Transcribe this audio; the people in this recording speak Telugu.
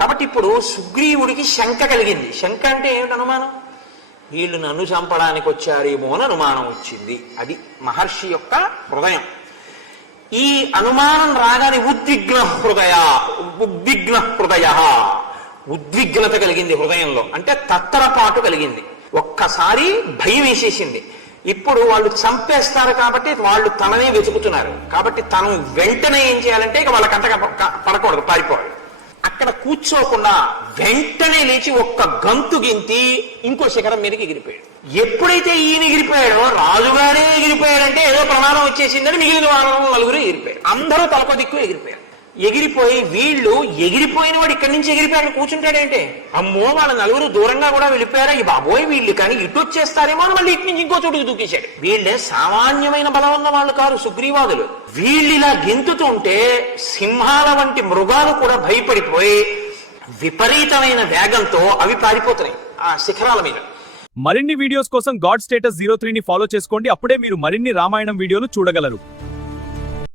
కాబట్టి ఇప్పుడు సుగ్రీవుడికి శంక కలిగింది. శంక అంటే ఏమిటి? అనుమానం. వీళ్ళు నన్ను చంపడానికి వచ్చారేమో అని అనుమానం వచ్చింది. అది మహర్షి యొక్క హృదయం. ఈ అనుమానం రాగానే ఉద్విగ్న హృదయ ఉద్విగ్నత కలిగింది హృదయంలో. అంటే తత్తరపాటు కలిగింది. ఒక్కసారి భయం వేసేసింది. ఇప్పుడు వాళ్ళు చంపేస్తారు కాబట్టి వాళ్ళు తననే వెతుకుతున్నారు. కాబట్టి తను వెంటనే ఏం చేయాలంటే ఇక వాళ్ళ కంట పడకూడదు, పారిపోవాలి. అక్కడ కూర్చోకుండా వెంటనే లేచి ఒక్క గంతు గింతి ఇంకో శిఖరం మీదకి ఎగిరిపోయాడు. ఎప్పుడైతే ఈయన ఎగిరిపోయాడో రాజుగారే ఎగిరిపోయాడంటే ఏదో ప్రమాదం వచ్చేసిందని మిగిలిన వాళ్ళు నలుగురు ఎగిరిపోయారు. అందరూ తలప దిక్కు ఎగిరిపోయారు. ఎగిరిపోయి వీళ్ళు ఎగిరిపోయిన వాడు ఇక్కడి నుంచి ఎగిరిపోయాడు కూర్చుంటాడంటే అమ్మో వాళ్ళ నలుగురు దూరంగా కూడా వెళ్ళిపోయారా, ఈ బాబోయ్ వీళ్ళు కానీ ఇటు వచ్చేస్తారేమో అని మళ్ళీ ఇటు నుంచి ఇంకో చోటుకు దూకేశాడు. వీళ్ళే సామాన్యమైన బలం ఉన్న వాళ్ళు కాదు సుగ్రీవాదులు. వీళ్ళిలా గెంతుతుంటే సింహాల వంటి మృగాలు కూడా భయపడిపోయి విపరీతమైన వేగంతో అవి పారిపోతున్నాయి ఆ శిఖరాల మీద. మరిన్ని వీడియోస్ కోసం గాడ్ స్టేటస్ 03ని ఫాలో చేసుకోండి. అప్పుడే మీరు మరిన్ని రామాయణం వీడియోలు చూడగలరు.